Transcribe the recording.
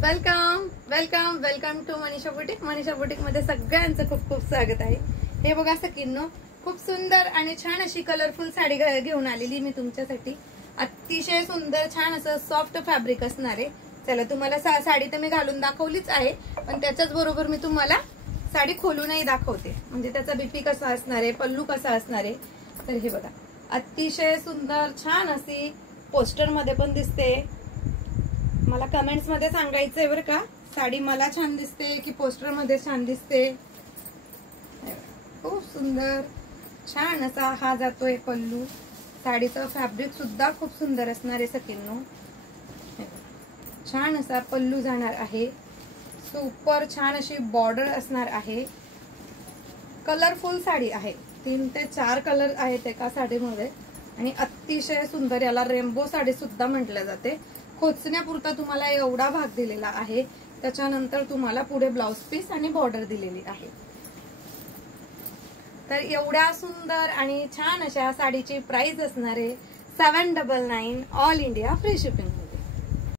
Welcome welcome welcome to Manisha boutique. Manisha boutique मध्ये सगळ्यांचं खूप खूप स्वागत आहे। हे बघा सकिनो, खूप सुंदर आणि छान अशी कलरफुल साडी घेऊन आलेली मी तुमच्यासाठी। अतिशय सुंदर छान असं सॉफ्ट फॅब्रिक असणार आहे। चला, तुम्हाला साडी तर मी घालून दाखवलीच आहे, पण त्याच्याच बरोबर मी तुम्हाला साडी खोलूनही दाखवते, म्हणजे त्याचा बीपी कसा असणार आहे, पल्लू कसा असणार आहे। तर हे बघा, अतिशय सुंदर छान अशी पोस्टर मध्ये पण दिसते। मला कमेंट्स मध्ये सांगायचंय बरं का, साडी मला छान दिसते की पोस्टर मध्ये छान दिसते। खूप सुंदर छान असा हा जातोय पल्लू। साडीचं फॅब्रिक सुद्धा खूप सुंदर असणार आहे सकिनो। छान असा पल्लू जाणार आहे, सुपर छान अशी बॉर्डर असणार आहे। कलरफुल साडी आहे, 3 ते 4 कलर आहेत एका साडीमध्ये आणि अतिशय सुंदर, याला रेनबो साडी सुद्धा म्हटलं जाते। खोचण्यापुरता तुम्हाला एवढा भाग दिलेला आहे, त्याच्यानंतर तुम्हाला पुढे ब्लाउज पीस आणि बॉर्डर दिलेली आहे। तर एवढ्या सुंदर आणि छान अशा साडीची प्राइस असणार आहे 799 ऑल इंडिया फ्री शिपिंग।